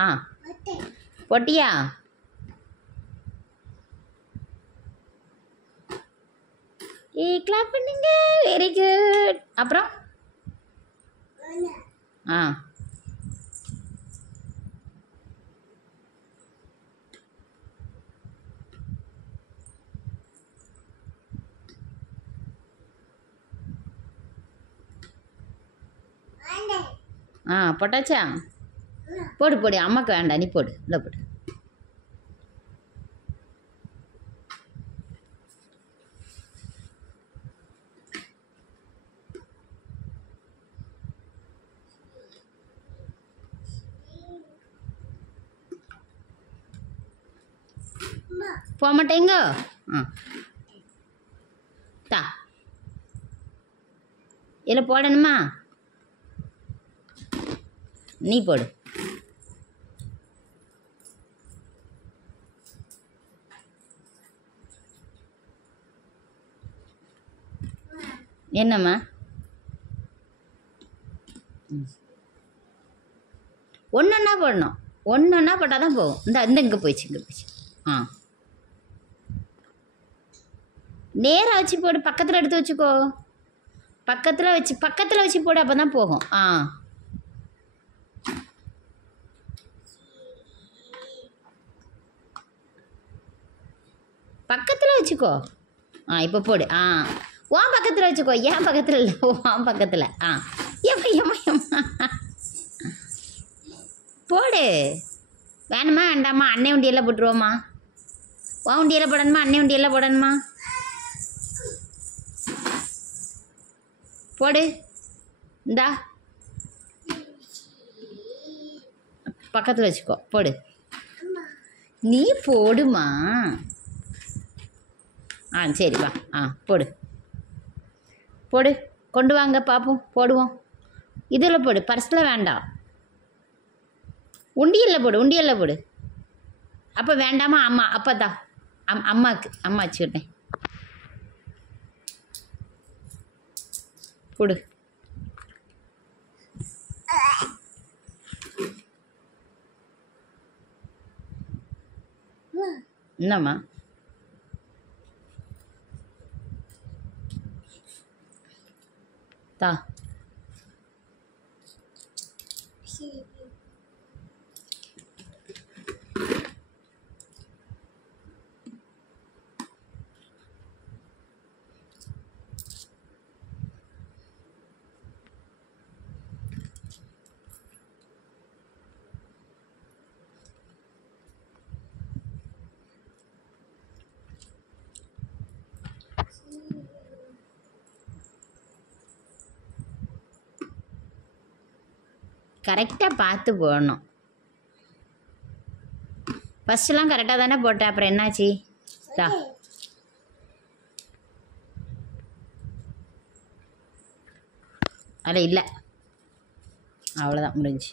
ஆ போட்டியா? கிளாப் பண்ணுங்க. Very good. அப்புறம் ஆ போட்டாச்சா? போடு போடு, அம்மாக்கு வேண்டாம், நீ போடு, இல்லை போடு. போக மாட்டேங்க. தா இதில் போடணுமா? நீ போடு. என்னம்மா? ஒன்றா போடணும். ஒன்றா போட்டால் தான் போகும். இந்த இங்கே போயிடுச்சு, இங்கே போயிடுச்சு. நேராக வச்சு போடு. பக்கத்தில் எடுத்து வச்சுக்கோ. பக்கத்தில் வச்சு போடு. அப்போ தான் போகும். பக்கத்தில் வச்சுக்கோ. இப்போ போடு. உன் பக்கத்தில் வச்சுக்கோ. ஏன் பக்கத்தில் இல்லை, உன் பக்கத்தில். ஏம்மா ஏம்மா ஏம்மா போடு. வேணுமா வேண்டாமா? அன்னை உண்டியெல்லாம் போட்டுருவோம்மா. உன் உண்டியெல்லாம் போடணுமா? அன்னை உண்டியெல்லாம் போடணுமா? போடு. இந்தா பக்கத்தில் வச்சுக்கோ. போடு. நீ போடுமா. சரி வா. போடு போடு. கொண்டு வாங்க பார்ப்போம். போடுவோம். இதில் போடு. பர்ஸில் வேண்டாம். உண்டியலில் போடு. உண்டியலில் போடு. அப்போ வேண்டாமா? அம்மா அப்போ தான் அம்மாவுக்கு. அம்மா வச்சுக்கிட்டேன். போடு. என்னம்மா? தா கரெக்டாக பார்த்து போடணும். ஃபஸ்ட்டெலாம் கரெக்டாக தானே போட்டேன். அப்புறம் என்னாச்சு? தா அதில் இல்லை. அவ்வளோதான், முடிஞ்சு.